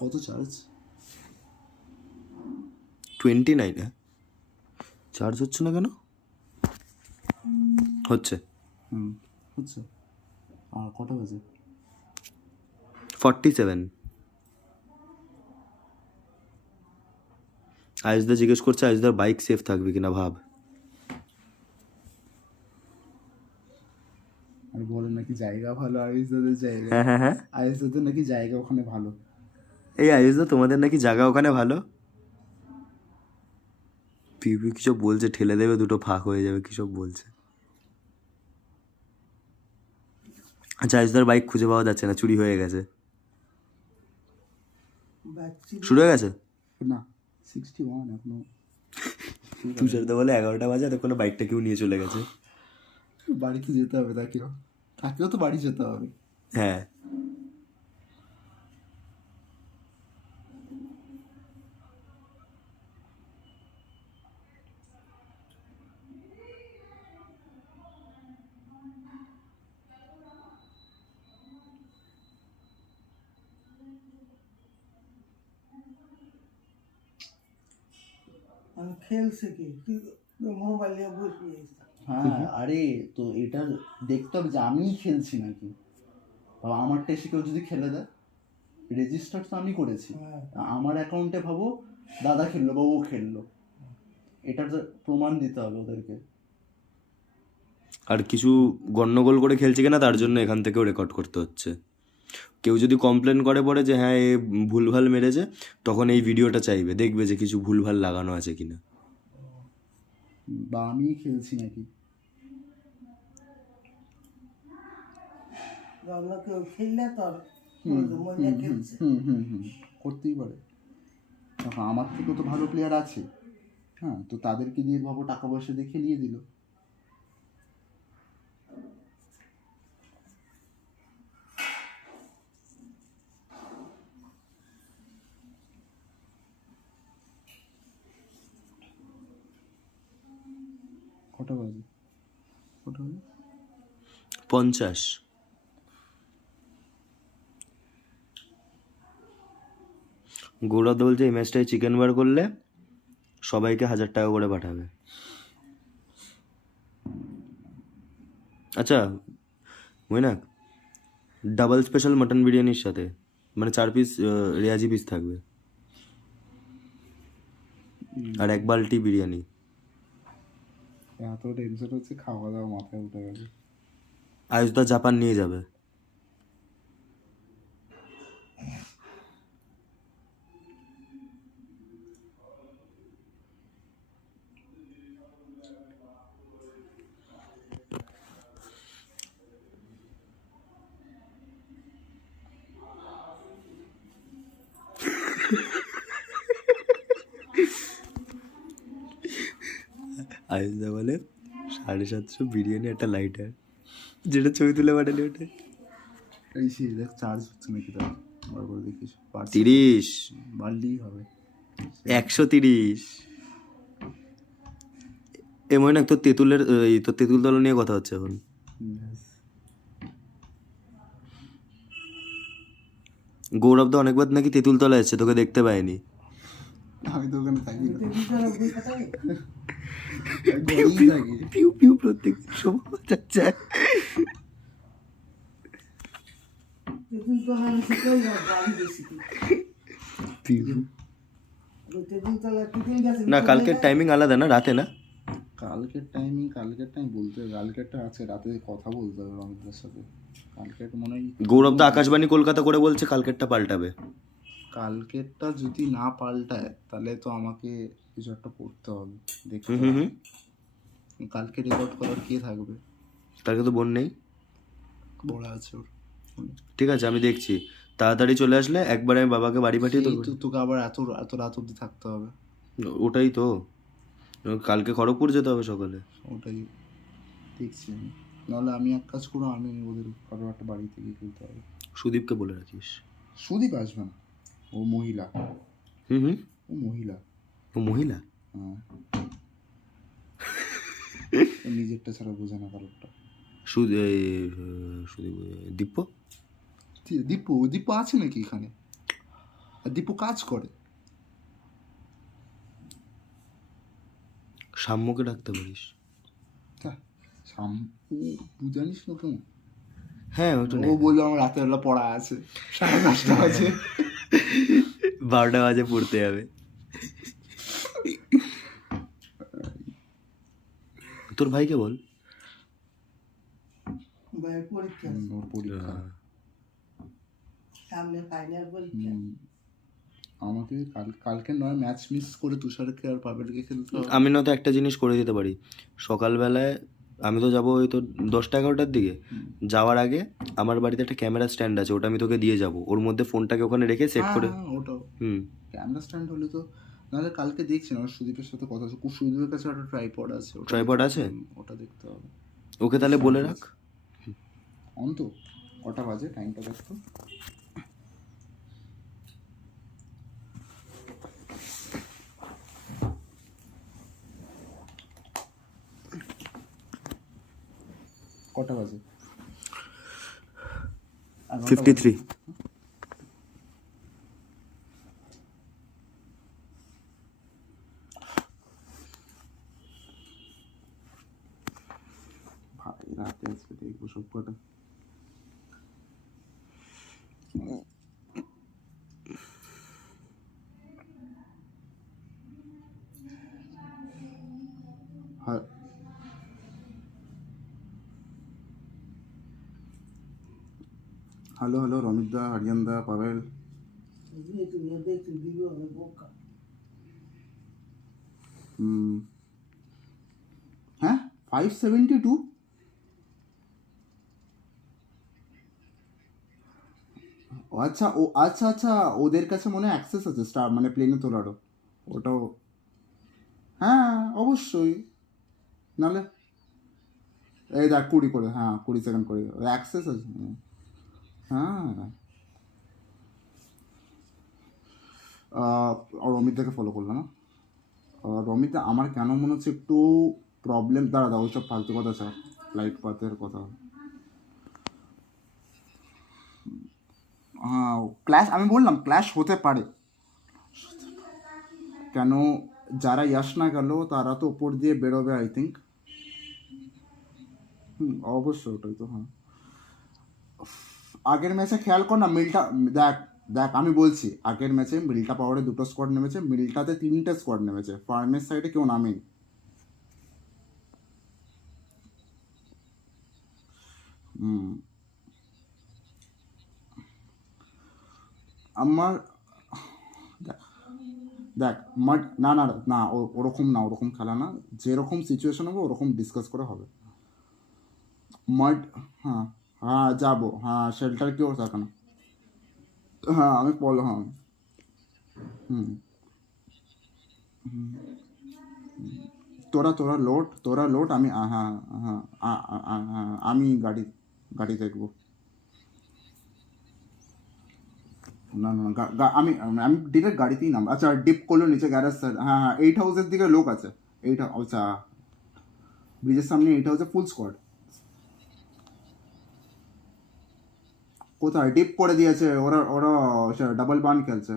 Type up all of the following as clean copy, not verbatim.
কত charge? 29। Charge হচ্ছে না কেন? হচ্ছে। হচ্ছে। আর কটা বাজে? 47। আয়ুষদা জিজ্ঞেস করছে আয়ুষদার বাইক সেফ থাকবে কিনা ভাব। আর বলে নাকি জায়গা ভালো আয়ুষদাদের জায়গা। হ্যাঁ। আয়ুষদাদের নাকি জায়গা ওখানে ভালো। এই আয়ুষদা তোমাদের নাকি জায়গা ওখানে ভালো। পিপি কিসব বলছে, ঠেলে দেবে দুটো ফাঁক হয়ে যাবে, কিসব বলছে। আচ্ছা আয়ুষদার বাইক খুঁজে পাওয়া যাচ্ছে না, চুরি হয়ে গেছে। শুরু হয়ে গেছে না 61 এখনো। তুষারদা বলে 11টা বাজে, কোনো বাইকটা কেউ নিয়ে চলে গেছে। বাড়িতে যেতে হবে তাকেও তো বাড়ি যেতে হবে। হ্যাঁ খেলছে কি মোবাইলে বসে। হ্যাঁ আরে তো এটা দেখতে হবে যে আমিই খেলছি নাকি, আমারটা এসে কেউ যদি খেলে দেয়। রেজিস্টার তো আমি করেছি, আমার অ্যাকাউন্টে ভাবো দাদা খেললো বা ও খেললো, এটার প্রমাণ দিতে হবে ওদেরকে। আর কিছু গন্ডগোল করে খেলছে কিনা তার জন্য এখান থেকেও রেকর্ড করতে হচ্ছে। কেউ যদি কমপ্লেন করে পড়ে যে হ্যাঁ এ ভুলভাল মেরেছে, তখন এই ভিডিওটা চাইবে, দেখবে যে কিছু ভুলভাল লাগানো আছে কিনা, বা আমিই খেলছি নাকি। খেললে তোর করতেই পারে। তখন আমার থেকেও তো ভালো প্লেয়ার আছে, হ্যাঁ, তো তাদেরকে দিয়ে ভাবো টাকা পয়সা দেখে নিয়ে দিল। কটা বাজে? 50। গৌরব বলছে এই ম্যাচটায় চিকেন বার করলে সবাইকে 1000 টাকা করে পাঠাবে। আচ্ছা না, ডাবল স্পেশাল মাটন বিরিয়ানির সাথে, মানে 4 পিস রেয়াজি পিস থাকবে, আর 1 বালতি বিরিয়ানি। এত টেনশন হচ্ছে, খাওয়া দাওয়া মাথায় উঠে গেছে। আয়ুষদা জাপান নিয়ে যাবে। আয়ুষদা বলে 750 বিরিয়ানি একটা লাইটার, যেটা ছবি তুলে পাঠালি ওটা। এই সে দেখ চার্জ হচ্ছে নাকি, তার বার করে দেখিস। 30 বাড়লেই হবে। 130। এ মনে তোর তেঁতুলের তোর তেঁতুল তলা নিয়ে কথা হচ্ছে এখন। গৌরব দা অনেকবার নাকি তেঁতুল তলা এসছে, তোকে দেখতে পায়নি। আমি তো ওখানে থাকি না। পিউ পিউ প্রত্যেক সময় যাচ্ছে। না কালকের টাইমিং আলাদা না, রাতে না? কালকের টাইম বলতে হবে, কালকেরটা আছে রাতে কথা বলতে হবে রমিতদার সাথে। কালকেরটা মনে হয় গৌরব দা আকাশবাণী কলকাতা করে বলছে কালকেরটা পাল্টাবে। কালকেরটা যদি না পাল্টায় তাহলে তো আমাকে কিছু একটা করতে হবে, দেখতে হবে। কালকে রেকর্ড করার কে থাকবে? কালকে তো বোন নেই, বড় আছে ওর। ঠিক আছে আমি দেখছি, তাড়াতাড়ি চলে আসলে একবার আমি বাবাকে বাড়ি পাঠিয়ে দেবো। তোকে আবার এত রাত অবধি থাকতে হবে। ওটাই তো, কালকে খড়গপুর যেতে হবে সকালে। ওটাই দেখছি আমি, নাহলে আমি এক কাজ করবো, আমি ওদের কারো একটা বাড়ি থেকে খেলতে হবে। সুদীপকে বলে রাখিস। সুদীপ আসবে না, ও মহিলা। ও মহিলা। ও মহিলা? হ্যাঁ, নিজেরটা ছাড়া বোঝে না কারোরটা। সুদীপ, দীপ্য দীপু আছে নাকি এখানে? আর দীপু কাজ করে। সাম্যকে ডাকতে পারিস। তুই জানিস না কেমন? হ্যাঁ ওটা ও বললো আমার রাতের বেলা পড়া আছে, 10:30 বাজে। 12টা বাজে পড়তে যাবে। তোর ভাইকে বল। ভাইয়ের পরীক্ষা আছে। ওর পরীক্ষা। সামনে ফাইনাল পরীক্ষা। আমাকে কালকে নয় ম্যাচ মিস করে তুষারকে আর পাবেলকে খেলতে হবে। আমি না তো একটা জিনিস করে দিতে পারি, সকালবেলায় আমি তো যাবো ওই তো 10টা-11টার দিকে, যাওয়ার আগে আমার বাড়িতে একটা ক্যামেরা স্ট্যান্ড আছে, ওটা আমি তোকে দিয়ে যাব, ওর মধ্যে ফোনটাকে ওখানে রেখে সেট করে। ওটা হুম ক্যামেরা স্ট্যান্ড হলে তো, নাহলে কালকে দেখছি না সুদীপের সাথে কথা হচ্ছে, সুদীপের কাছে একটা ট্রাইপড আছে। ট্রাইপড আছে? ওটা দেখতে হবে। ওকে তাহলে বলে রাখ। অন্ত কটা বাজে টাইমটা দেখতো। কটা বাজে? 53। ভাই রাতে আজকে দেখবো সব কটা। হ্যালো হ্যালো রমিত দা, আরিয়ান দা, পাবেল। তুমি দেখতে দিবি আমি বোকা। হ্যাঁ 572। আচ্ছা আচ্ছা আচ্ছা, ওদের কাছে মনে হয় অ্যাক্সেস আছে স্টার মানে প্লেনে তোলারও। ওটাও হ্যাঁ অবশ্যই, নাহলে এই দেখ 20 করে, হ্যাঁ 20 সেকেন্ড করে অ্যাক্সেস আছে। হ্যাঁ রমিতদাকে ফলো করলো না। রমিত আমার কেন মনে হচ্ছে একটু প্রবলেম, দাঁড়া ওইসব ফালতু কথা স্যার, ফ্লাইট পাথের কথা। হ্যাঁ ক্ল্যাশ, আমি বললাম ক্ল্যাশ হতে পারে। কেন যারা ইয়াস না গেল তারা তো ওপর দিয়ে বেরোবে আই থিঙ্ক। অবশ্যই ওটাই তো। হ্যাঁ আগের ম্যাচে খেয়াল কর না মিলটা, দেখ দেখ আমি বলছি আগের ম্যাচে মিলটা পাওয়ারে 2টো স্কোয়াড নেমেছে, মিলটাতে 3টে স্কোয়াড নেমেছে, ফার্মের সাইডে কেউ নামেনি। আমার দেখ মাড না না না ওরকম না, ওরকম খেলা না, যেরকম সিচুয়েশন হবে ওরকম ডিসকাস করে হবে। মাড হ্যাঁ হ্যাঁ যাবো, হ্যাঁ শেল্টার কেউ থাকে না। হ্যাঁ আমি বলো হ্যাঁ। হুম তোরা লোড আমি হ্যাঁ হ্যাঁ আমি গাড়ি দেখবো। না না আমি আমি ডিরেক্ট গাড়িতেই নাম। আচ্ছা ডিপ করলো নিচে গ্যারেজ স্যার, হ্যাঁ হ্যাঁ 8 হাউসের দিকে লোক আছে। আচ্ছা ব্রিজের সামনে 8 হাউসে ফুল স্কোয়াড। কোথায় ডিপ করে দিয়েছে ওরা, ওরা ডাবল বান খেলছে।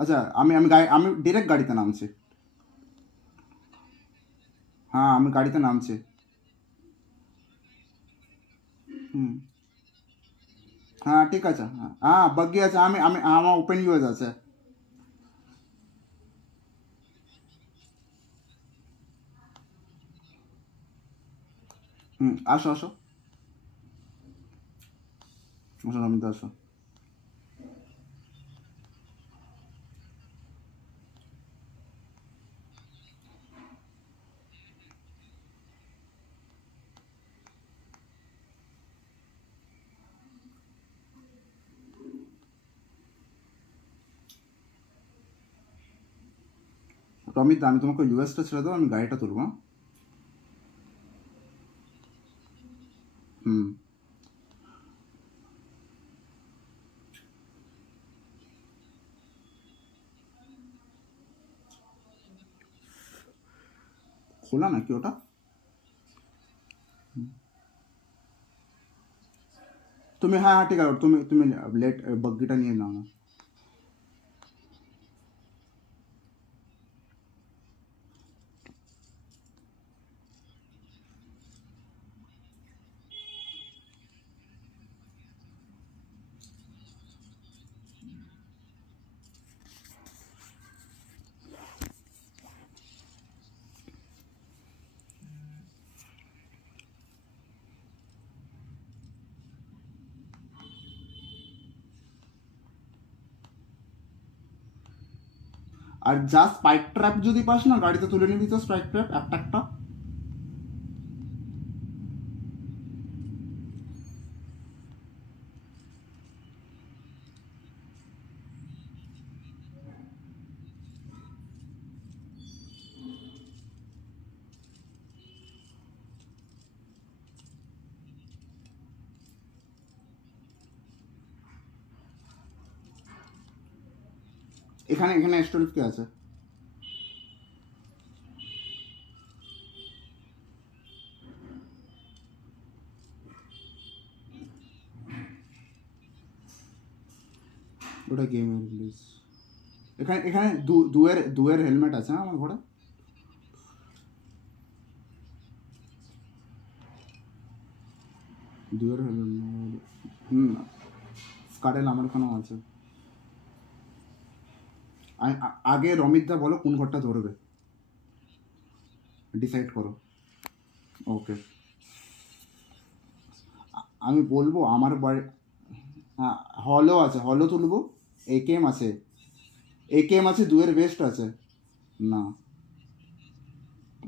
আচ্ছা আমি ডিরেক্ট গাড়িতে নামছি। হ্যাঁ আমি গাড়িতে নামছি। হুম হ্যাঁ ঠিক আছে, হ্যাঁ হ্যাঁ বাগ্গি আছে, আমি আমি আমার ওপেন ইউএস আছে। আসো আসো আসো রমিতা আসো। রমিত আমি তোমাকে ইউএসটা ছেড়ে দাও, আমি গাড়িটা তুলবো। হুম খোলা নাকি ওটা? তুমি হ্যাঁ হ্যাঁ ঠিক আছে, তুমি তুমি লেট বগ্গিটা নিয়ে নাও না। আর যা স্পাইক ট্র্যাপ যদি পাস না, গাড়িতে তুলে নিবি তো স্পাইক ট্র্যাপ একটা একটা। এখানে এখানে S12 কে আছে? ওটা গেমের রিলিজ। এখানে এখানে দুয়ের হেলমেট আছে হ্যাঁ আমার ঘরে। দুয়ের হেলমেট স্কারেল আমার এখানেও আছে। আগে রমিতদা বলো কোন ঘরটা ধরবে, ডিসাইড করো। ওকে, আমি বলবো আমার বাড়ি। হ্যাঁ হলও আছে, হলও তুলবো। একেএম আছে, একেএম আছে, দুয়ের বেস্ট আছে। না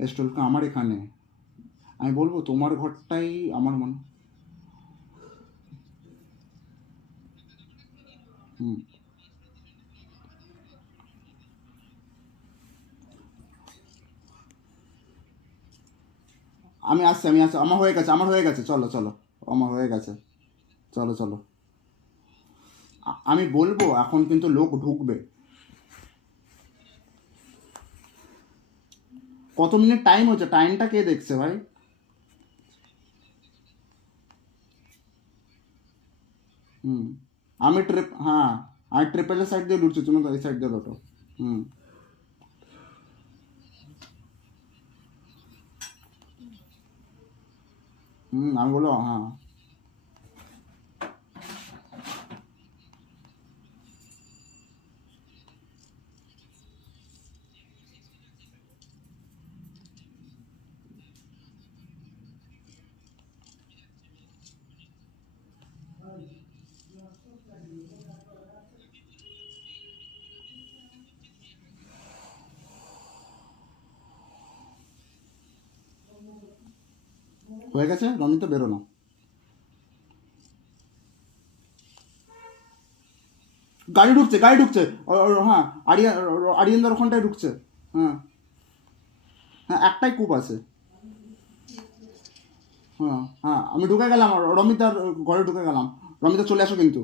S12 আমার এখানে। আমি বলবো তোমার ঘরটাই আমার মনে। হুম, আমি আসছি, আমার হয়ে গেছে, আমার হয়ে গেছে, চলো চলো, আমার হয়ে গেছে, চলো চলো। আমি বলবো এখন কিন্তু লোক ঢুকবে। কত মিনিট টাইম হচ্ছে? টাইমটা কে দেখছে ভাই? হুম, হ্যাঁ আমি ট্রিপলের সাইড দিয়ে ঢুকছি, তুমি তো এই সাইড দিয়ে ঢোটো। হুম হুম, আমি বলবো হ্যাঁ। হয়ে গেছে, রমি তো বেরোনো। গাড়ি ঢুকছে, গাড়ি ঢুকছে। হ্যাঁ আরিয়ানদার ওখানটায় ঢুকছে। হ্যাঁ হ্যাঁ, একটাই কূপ আছে। হ্যাঁ হ্যাঁ, আমি ঢুকে গেলাম, রমিতার ঘরে ঢুকে গেলাম। রমিতা চলে আসো কিন্তু,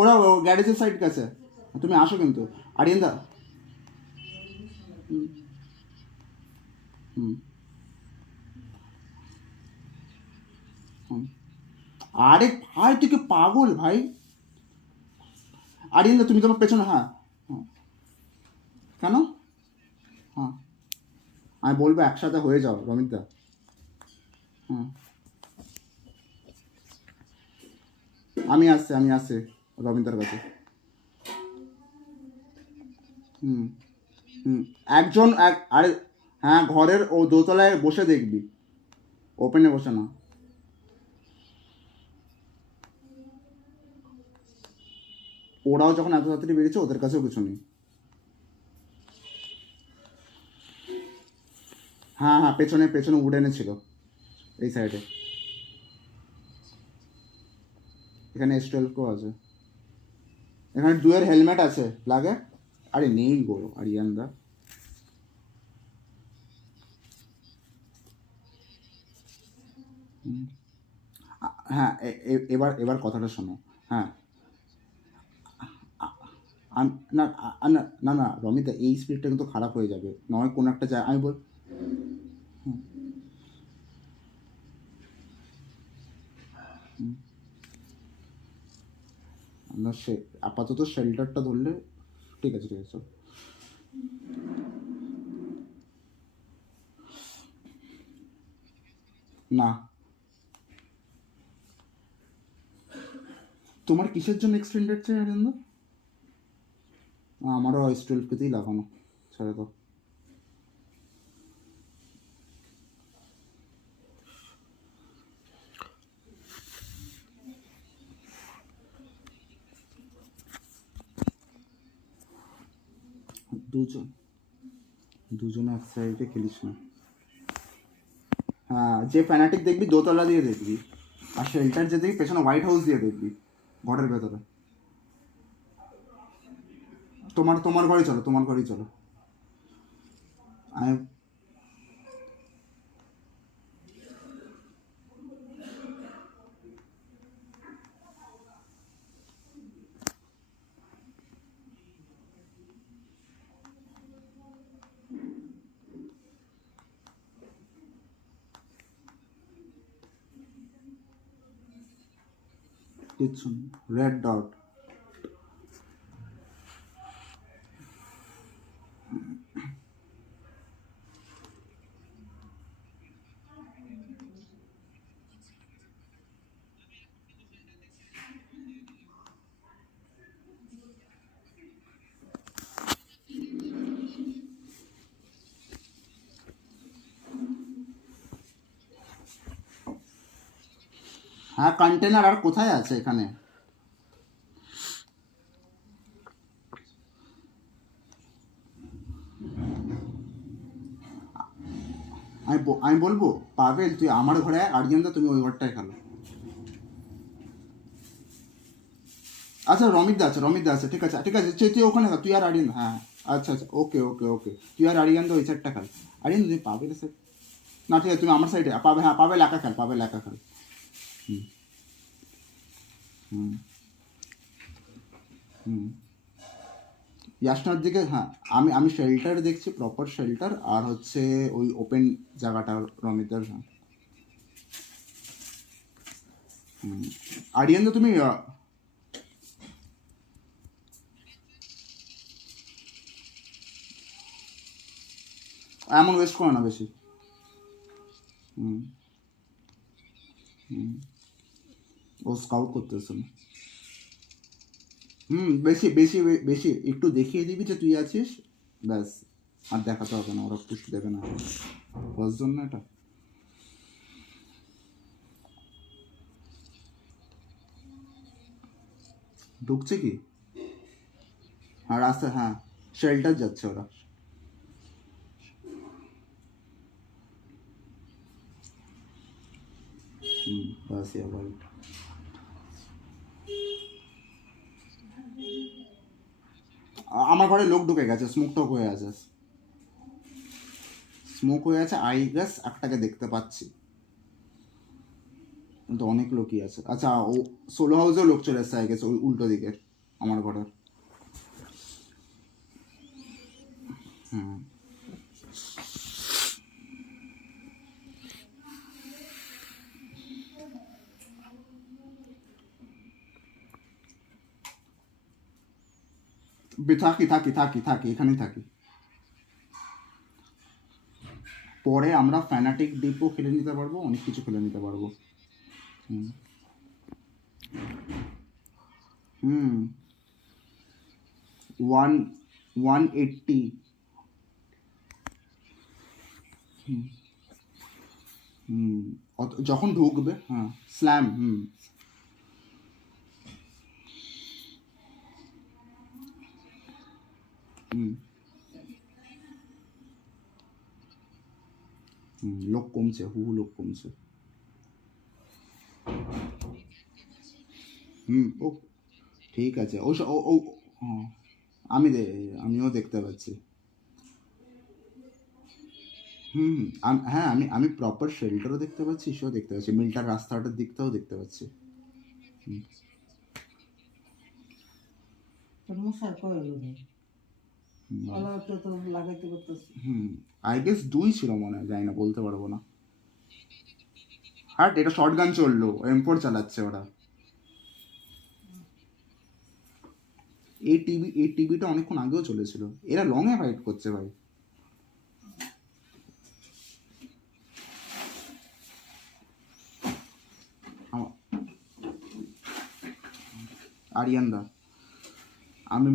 ওরা গ্যারেজের সাইড কাছে, তুমি আসো কিন্তু। আরিয়ানদা। হুম হুম হুম। আরে ভাই তুই কি পাগল ভাই? আরিয়ানদা তুমি তোমার পেছনে। হ্যাঁ হ্যাঁ। কেন? হ্যাঁ আমি বলবো একসাথে হয়ে যাও রমিতদা। হুম, আমি আসছি রমিতার কাছে। হুম হুম, আরে হ্যাঁ ঘরের ও দোতলায় বসে দেখবি, ওপেনে বসে না। ওরাও যখন এত তাড়াতাড়ি বেরিয়েছে ওদের কাছেও কিছু নেই। হ্যাঁ হ্যাঁ, পেছনে পেছনে উডেনে ছিল, এই সাইডে। এখানে S12 আছে। এখানে দুয়ের হেলমেট আছে লাগে। আরে নেই গো আরিয়ানদা। হ্যাঁ এবার এবার কথাটা শোনো। হ্যাঁ না না না না রমিতা, এই স্পিডটা কিন্তু খারাপ হয়ে যাবে, নয় কোনো একটা যায় আমি বল। হুম, হুম। না সে আপাতত শেল্টারটা ধরলে ঠিক আছে, ঠিক আছে চলো। না, তোমার কিসের জন্য এক্সটেন্ডেড চাই আনন্দ? আমারও S12 লাগানো, ছেড়ে দাও। দুজন দুজনে এক সাইডে খেলিস না। হ্যাঁ, যে ফ্যানাটিক দেখবি দোতলা দিয়ে দেখবি, আর শেল্টার যে দেখবি পেছনে হোয়াইট হাউস দিয়ে দেখবি, ঘরের ভেতরে। তোমার তোমার ঘরেই চলো, তোমার ঘরেই চলো। আমি কিচ্ছু রেড ডট। হ্যাঁ, কন্টেনার আর কোথায় আছে এখানে? আমি বলবো পাবেল তুই আমার ঘরে আয়, আর্জেন্টা তুমি ওই ঘরটায় খেলো। আচ্ছা রমিত দা আছে, ঠিক আছে ঠিক আছে, তুই ওখানে খা, তুই আর আরিয়ান, হ্যাঁ। আচ্ছা আচ্ছা, ওকে ওকে ওকে, তুই আর আরিয়ান ওই সাইডটা খেল। আরিয়ান তুই পাবেল সাইড, না ঠিক আছে তুমি আমার সাইডে পাবে, হ্যাঁ পাবেল একা খেল, পাবেল একা খেল। হুম হুম হুম। ইয়াসনার দিকে, হ্যাঁ আমি আমি শেল্টার দেখছি, প্রপার শেল্টার, আর হচ্ছে ওই ওপেন জায়গাটা রমিতদার, হ্যাঁ। হুম। আরিয়ান তো তুমি এমন ওয়েস্ট করো না বেশি। হুম হুম। ও স্কাউট করতেছে না। হুম, বেশি বেশি বেশি একটু দেখিয়ে দিবি যে তুই আছিস, ব্যাস। আর দেখাতে হবে না, ওরা পুষ্ট দেবে না, বুঝছ জন্য এটা। ঢুকছে কি? হ্যাঁ রাস্তা, হ্যাঁ শেল্টার যাচ্ছে ওরা। হুম, ব্যাস এবার আমার ঘরে লোক ঢুকে গেছে, স্মোক টক হয়ে আছে, স্মোক হয়ে আছে, আই গেস একটাকে দেখতে পাচ্ছি, কিন্তু অনেক লোকই আছে। আচ্ছা ও সোলো হাউসেও লোক চলে এসছে আই গেস, ওই উল্টো দিকের আমার ঘরের। হুম। থাকি থাকি থাকি থাকি এখানেই থাকি। পরে আমরা ফ্যানাটিক ডিপো খেলে নিতে পারবো, অনেক কিছু খেলে নিতে পারবো। হুম হুম। 180। হুম। যখন ঢুকবে, হ্যাঁ স্ল্যাম, হুম হুম হুম। লোক কমছে, লোক কমছে। হুম, ও ঠিক আছে, ও ও ও হ্যাঁ, আমি আমিও দেখতে পাচ্ছি। হুম, হ্যাঁ আমি আমি প্রপার শেল্টারও দেখতে পাচ্ছি, সেও দেখতে পাচ্ছি, মিল্টার রাস্তাটার দিকটাও দেখতে পাচ্ছি। হুম তোর মশার কয়ে লোক ওলা তো লাগাইতে করতেছে। আই গেস 2 ছিল মনে হয়, জানি না, বলতে পারবো না। হাট, এটা শর্ট গান চললো, M4 চালাচ্ছে ওরা। এই টিভিটা অনেকক্ষণ আগেও চলেছিল। এরা লং এ ফাইট করছে ভাই। আরিয়ানদা, আমি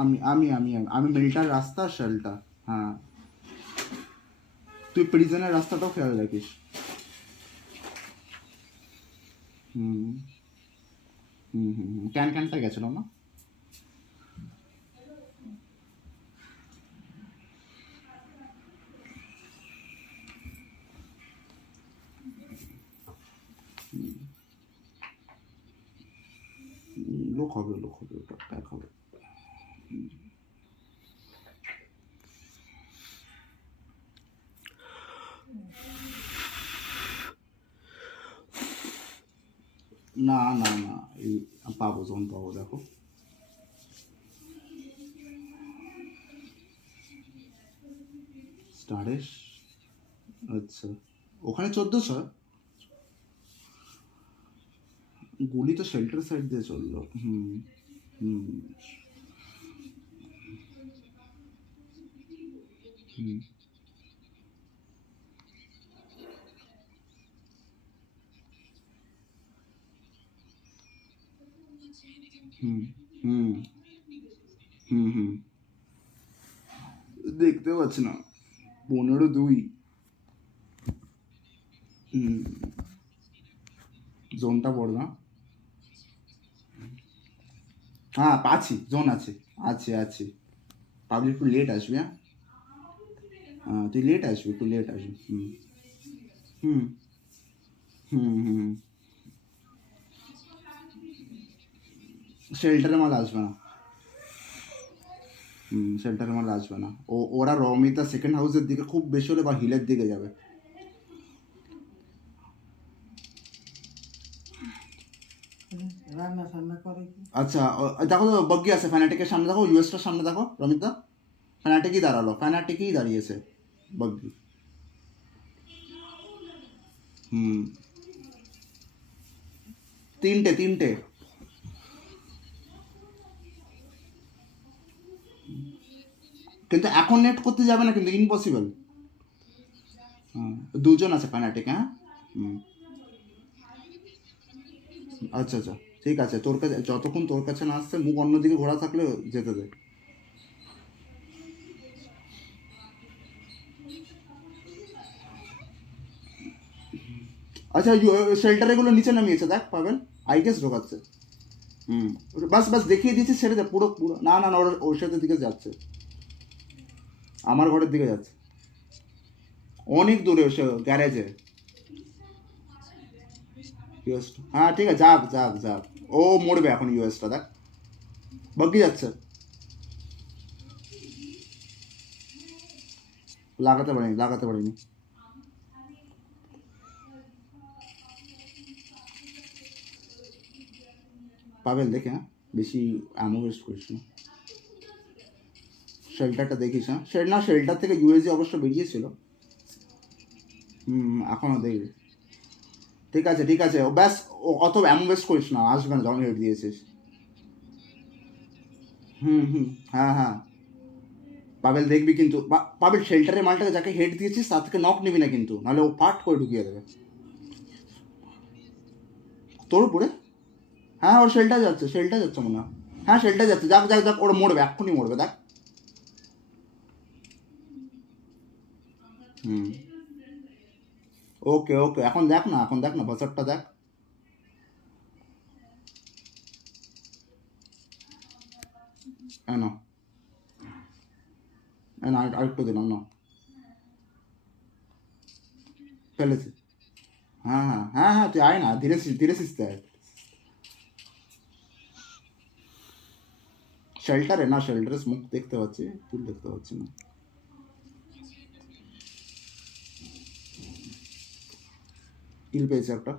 আমি আমি আমি আমি মিল্টার রাস্তা, শেলটা। হ্যাঁ, তুই প্রিজনের রাস্তাটাও খেয়াল রাখিস। হুম ক্যানটা গেছিল না? লোক হবে ওটা প্যাক হবে। না না না, এই পাবো, জোন পাবো, দেখো। স্টারেশ, আচ্ছা, ওখানে 1400। গুলি তো শেল্টার সাইড দিয়ে চললো। হুম হুম হুম হুম হুম হুম দেখতে পাচ্ছি না। 15-2। হুম, জোনটা বড় না? হ্যাঁ, পাচ্ছি, জোন আছে, আছে। পাবলিক একটু লেট আসবি, হ্যাঁ। তুই লেট আসবি, একটু লেট আসবি। হুম হুম হুম হুম শেল্টারে মাল আসবে না। শেল্টারে মাল আসবে না। ওরা রমিতা সেকেন্ড হাউসের দিকে খুব বেশি হলে বা হিলের দিকে যাবে। রান্না টান্না করে কি? আচ্ছা, দেখো তো বগ্গি আছে, ফ্যানাটিকের সামনে দেখো, ইউএসটার সামনে দেখো রমিতা। ফ্যানাটিকই দাঁড়ালো, ফ্যানাটিকই দাঁড়িয়েছে বগ্গি। হুম, তিনটে। কিন্তু এখন নেট করতে যাবে না, কিন্তু ইম্পসিবল। হ্যাঁ, দুজন আছে ফ্যানাটিক, হ্যাঁ। হুম, আচ্ছা, ঠিক আছে, তোর কাছে যতক্ষণ তোর কাছে না আসছে, মুখ অন্যদিকে ঘোরা থাকলে যেতে দে। আচ্ছা, শেল্টার এগুলো নিচে নামিয়েছে, দেখ পাবেন, আই গেস ঢোকাচ্ছে। হুম, বাস দেখিয়ে দিচ্ছি, ছেড়ে দে, পুরো না ওর সাথে দিকে যাচ্ছে, আমার ঘরের দিকে যাচ্ছে, অনেক দূরে, সে গ্যারেজে। ইউএসটা, হ্যাঁ ঠিক আছে, যাক, ও মরবে এখন, ইউএসটা দেখ, বগ্গি যাচ্ছে। লাগাতে পারিনি। পাবেল দেখে, হ্যাঁ, বেশি অ্যামো ওয়েস্ট করিস না। শেল্টারটা দেখিস, হ্যাঁ, শেল্টার থেকে ইউএসজি অবশ্য বেরিয়েছিল। এখনও দেখবি। ঠিক আছে, ও ব্যাস, অত অ্যামো ওয়েস্ট করিস না, আসবে না যখন হেড দিয়েছিস। হ্যাঁ, পাবেল দেখবি কিন্তু, পাবেল শেল্টারের মালটাকে যাকে হেড দিয়েছিস তার থেকে নক নিবি না কিন্তু, নাহলে ও পাট করে ঢুকিয়ে দেবে তোর উপরে। হ্যাঁ, ওর শেলটা যাচ্ছে মনে হয়। হ্যাঁ, শেলটা যাচ্ছে, যাক, ওরা মরবে, এক্ষুনি মরবে, দেখ। হুম, ওকে, এখন দেখ না বাজারটা দেখ। না, আরেকটু দিলাম না, ফেলেছি। হ্যাঁ, তুই আয় না, ধীরে সিস্তে আয়। শেল্টারে স্মোক দেখতে পাচ্ছি, ফুল দেখতে পাচ্ছি না। কিল পেয়েছে একটা।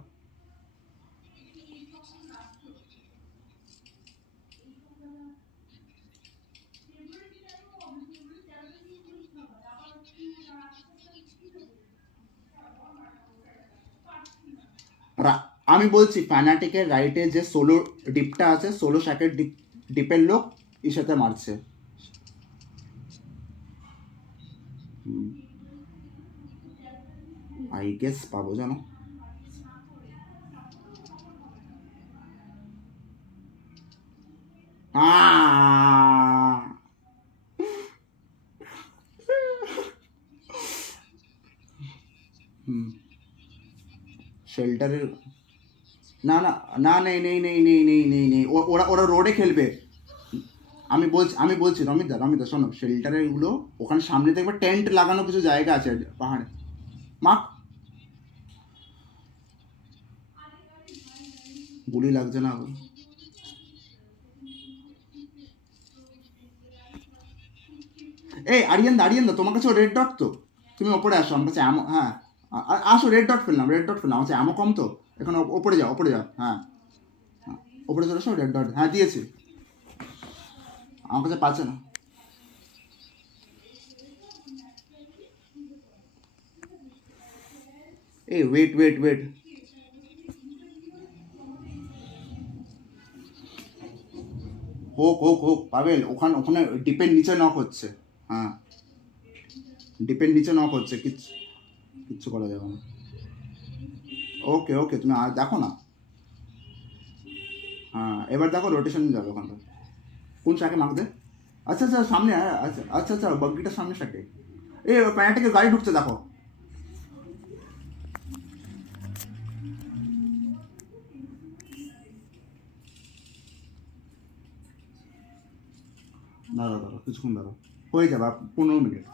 আমি বলছি ফ্যানাটিকের রাইটে যে সোলো ডিপটা আছে, সোলো শ্যাকের ডিপের লোক সাথে মারছে। আই গেস পাবো জানো। শেল্টারের না না না, নেই নেই নেই নেই নেই নেই নেই, ওরা ওরা রোডে খেলবে। আমি বলছি রমিতা শোনো, শেল্টারের গুলো ওখানে সামনে দেখবে টেন্ট লাগানো কিছু জায়গা আছে পাহাড়ে। মাক গুলি লাগছে না আবার। এই আরিয়ান দা তোমার কাছে রেড ডট তো, তুমি ওপরে আসো আমার কাছে অ্যামো। হ্যাঁ আসো, রেড ডট ফেললাম আমার কাছে অ্যামো কম তো, এখন ওপরে যাও হ্যাঁ ওপরে চলে আসো, রেড ডট হ্যাঁ দিয়েছি, আমার কাছে পাচ্ছে না। এই ওয়েট হোক পাবেল, ওখানে ডিপের নিচে নক হচ্ছে। হ্যাঁ ডিপের নিচে নক হচ্ছে, কিচ্ছু করা যাবে না। ওকে তুমি আর দেখো না। হ্যাঁ এবার দেখো রোটেশন যাবে ওখানটা। কোন শাকে মাখতে? আচ্ছা সামনে, আচ্ছা বগিটার সামনে শাকে। এই প্যানাটিকের গাড়ি ঢুকছে দেখো। দাঁড়াও কিছুক্ষণ দাঁড়াও, হয়ে যাবে 15 মিনিট।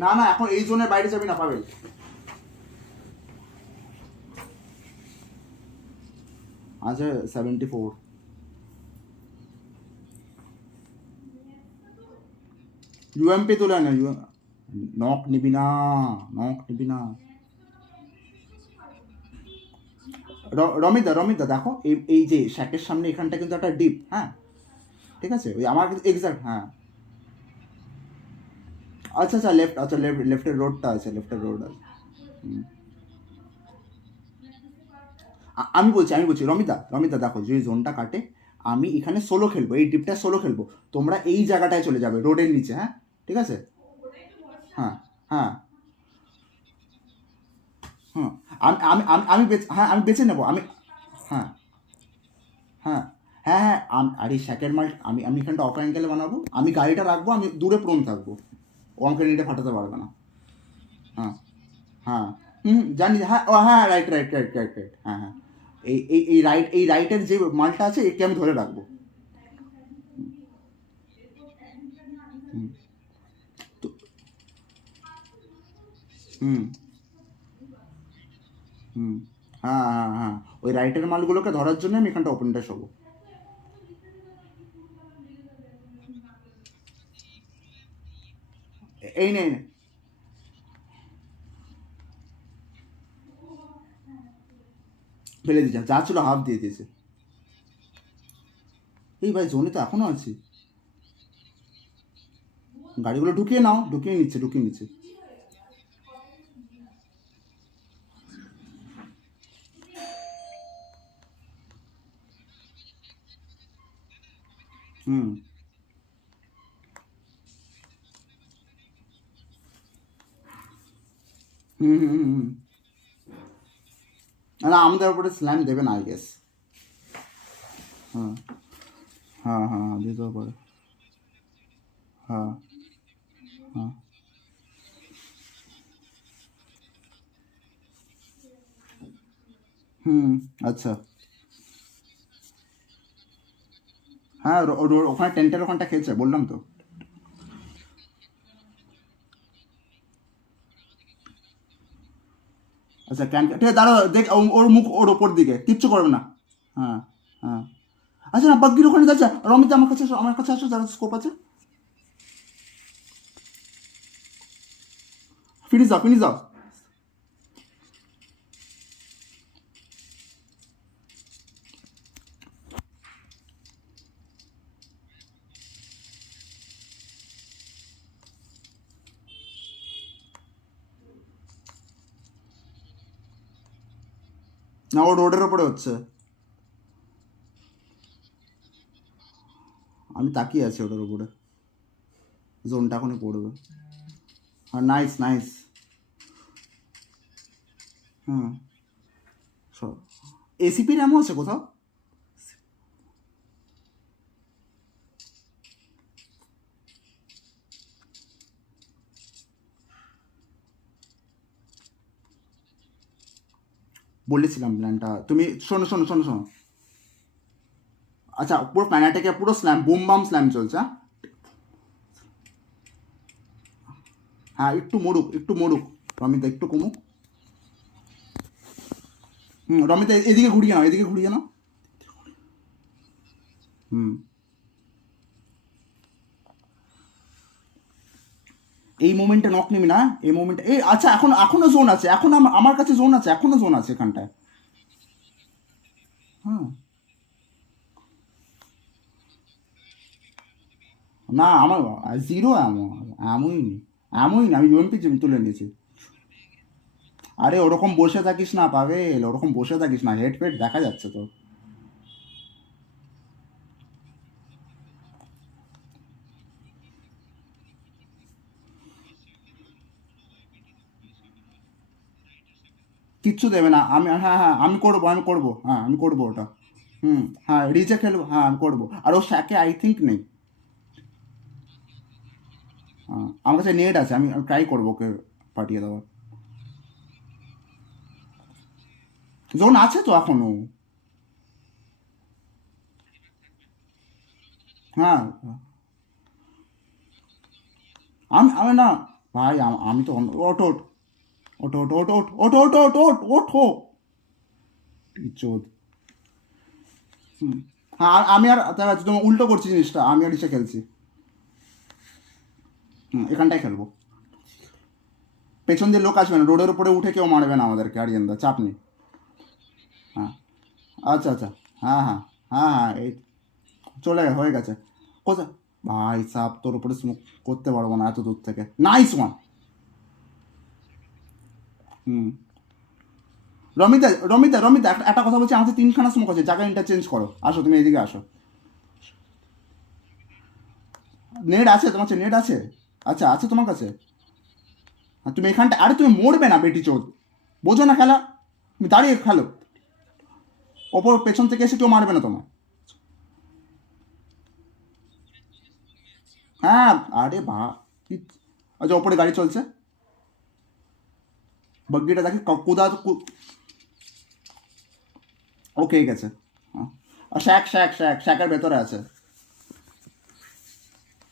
না এখন এই জোনের বাইরে যাবি না পাবেল। আচ্ছা 74 ইউএমপি তোলা না, নক নিবি না। রমিতা দেখো, এই যে শ্যাকের সামনে এখানটা কিন্তু একটা ডিপ। হ্যাঁ ঠিক আছে, ওই আমার এক্সাক্ট। হ্যাঁ আচ্ছা লেফটের রোডটা আছে, রোড আছে। আমি বলছি রমিতা দেখো, যে জোনটা কাটে আমি এখানে সোলো খেলবো, এই ডিপটা সোলো খেলবো, তোমরা এই জায়গাটায় চলে যাবে রোডের নিচে। হ্যাঁ ঠিক আছে। হ্যাঁ হ্যাঁ হুম আমি বেছে নেবো আমি। হ্যাঁ হ্যাঁ আরে শ্যাকের মাল আমি এখানটা অফ অ্যাঙ্গেলে বানাবো, আমি গাড়িটা রাখবো, আমি দূরে প্রোন থাকবো, ও আমাকে নিতে ফাটাতে পারবে না। হ্যাঁ হ্যাঁ জানি। হ্যাঁ রাইট। হ্যাঁ এই রাইটের যে মালটা আছে একে আমি ধরে রাখবো। তো হুম হ্যাঁ ওই রাইটের মালগুলোকে ধরার জন্য আমি এখানটা ওপেনটা শোবো। এই নে ফেলে দিয়েছে, যা ছিল হাফ দিয়ে দিয়েছে। এই ভাই জোনে তো এখনো আছি, গাড়িগুলো ঢুকিয়ে নিচ্ছে। হুম না আমাদের উপরে স্ল্যাম দেবে না আই গেস। হ্যাঁ দিতে পারে। হ্যাঁ হ্যাঁ আচ্ছা হ্যাঁ ওখানে টেন্টের ওখানটা খেয়েছে বললাম তো। আচ্ছা ঠিক আছে দাঁড়াও, দেখ ওর মুখ ওর ওপর দিকে, কিচ্ছু করবে না। হ্যাঁ আচ্ছা না বাগ্গির ওখানে যাচ্ছে। রমিতা আমার কাছে আসো যারা স্কোপ আছে। ফিনিশ দাও। না, ও রোডের ওপরে হচ্ছে। আমি তাকিয়ে আছি ওটার উপরে, জোনটা এখনই পড়বে। হ্যাঁ, নাইস নাইস। হুম, এসিপির এমন আছে কোথাও? বলেছিলাম প্ল্যানটা, তুমি শোনো শোনো শোনো শোনো। আচ্ছা, পুরো প্ল্যানেটাকে পুরো স্ল্যাম, বুম বাম স্ল্যাম চলছে। হ্যাঁ? হ্যাঁ, একটু মরুক, একটু মরুক, রমিতা একটু কমুক। রমিতা এদিকে ঘুরিয়ে নাও, এদিকে ঘুরিয়ে নাও। হুম, এই মোমেন্টে নক নিবি না, এই মোমেন্টে। এই আচ্ছা, এখনো জোন আছে, এখন আমার কাছে জোন আছে, এখনো জোন আছে এখানটায়। হ্যাঁ, না আমার জিরো এমনই নেই, এমনই না, আমি ইউএমপি তুলে নিয়েছি। আরে ওরকম বসে থাকিস না পাবেল, ওরকম বসে থাকিস না, হেড ফেড দেখা যাচ্ছে তো। কিচ্ছু দেবে না, আমি, হ্যাঁ হ্যাঁ আমি করবো, হ্যাঁ আমি করবো ওটা। হ্যাঁ রিচে খেলবো, হ্যাঁ আমি করবো। আর ও স্যাকে আই থিঙ্ক নেই। হ্যাঁ, আমার কাছে নেট আছে, আমি ট্রাই করবো ওকে পাঠিয়ে দেওয়ার। জোন আছে তো এখনো। হ্যাঁ, আমি আমি না ভাই, আমি তো ওট ওট ওট ওট ওট ওট ওট ওট ওট ওট ওট চোদ। হ্যাঁ, আমি আর দেখা যাচ্ছে তোমার উল্টো করছি জিনিসটা, আমি আর ইসে খেলছি। এখানটায় খেলবো, পেছন দিয়ে লোক আসবে না, রোডের উপরে উঠে কেউ মারবে না আমাদেরকে, আরিয়ানদা চাপ নেই। হ্যাঁ, আচ্ছা আচ্ছা, হ্যাঁ হ্যাঁ হ্যাঁ হ্যাঁ, এই চলে হয়ে গেছে। কোথায় ভাই সাপ, তোর উপরে স্মোক করতে পারবো না এত দূর থেকে। Nice one. হুম, রমিতা রমিতা রমিতা, একটা কথা বলছি, আমাদের 3খানা স্মোক আছে, জায়গা ইন্টারচেঞ্জ করো, আসো তুমি এইদিকে আসো। নেট আছে তোমার কাছে, নেট আছে? আচ্ছা, আছে তোমার কাছে? আর তুমি এখানটা, আরে তুমি মরবে না বেটি চোদ, বোঝো না খেলা, তুমি দাঁড়িয়ে খেলো, ওপর পেছন থেকে এসে কেউ মারবে না তোমার। হ্যাঁ, আরে আচ্ছা, ওপরে গাড়ি চলছে, বগ্গিটা দেখে কোদা তো ও খেয়ে গেছে। হ্যাঁ, আর শ্যাকের ভেতরে আছে।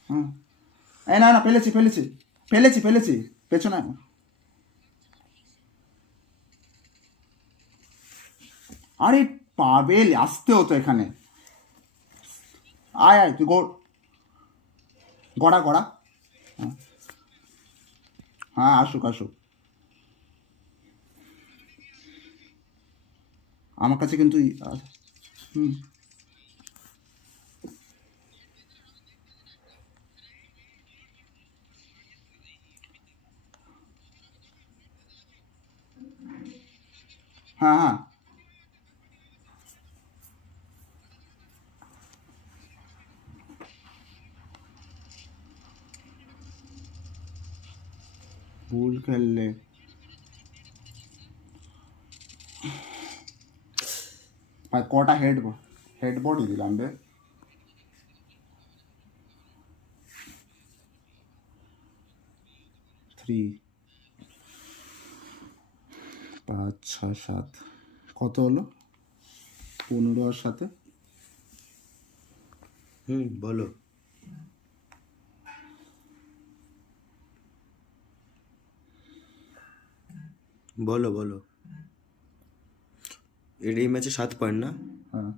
হুম, এই না না, ফেলেছি ফেলেছি ফেলেছি ফেলেছি, পেছনে। আরে পাবেল, আসতে হতো এখানে। আয় আয় তুই গড়া গড়া। হ্যাঁ হ্যাঁ, আসুক আসুক। আমার কাছে কিন্তু হুম, হ্যাঁ হ্যাঁ, ভুল খেললে। ভাই কটা হেডবডই দিলাম বে। 3 5 6 7, কত হলো? 15 আর সাথে বলো। বলো বলো। এই ম্যাচে 7 পয়েন্ট না? হ্যাঁ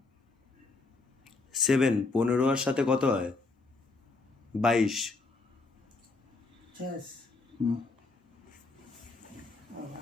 7, 15 আর সাথে কত হয়? 22। শেষ। হুম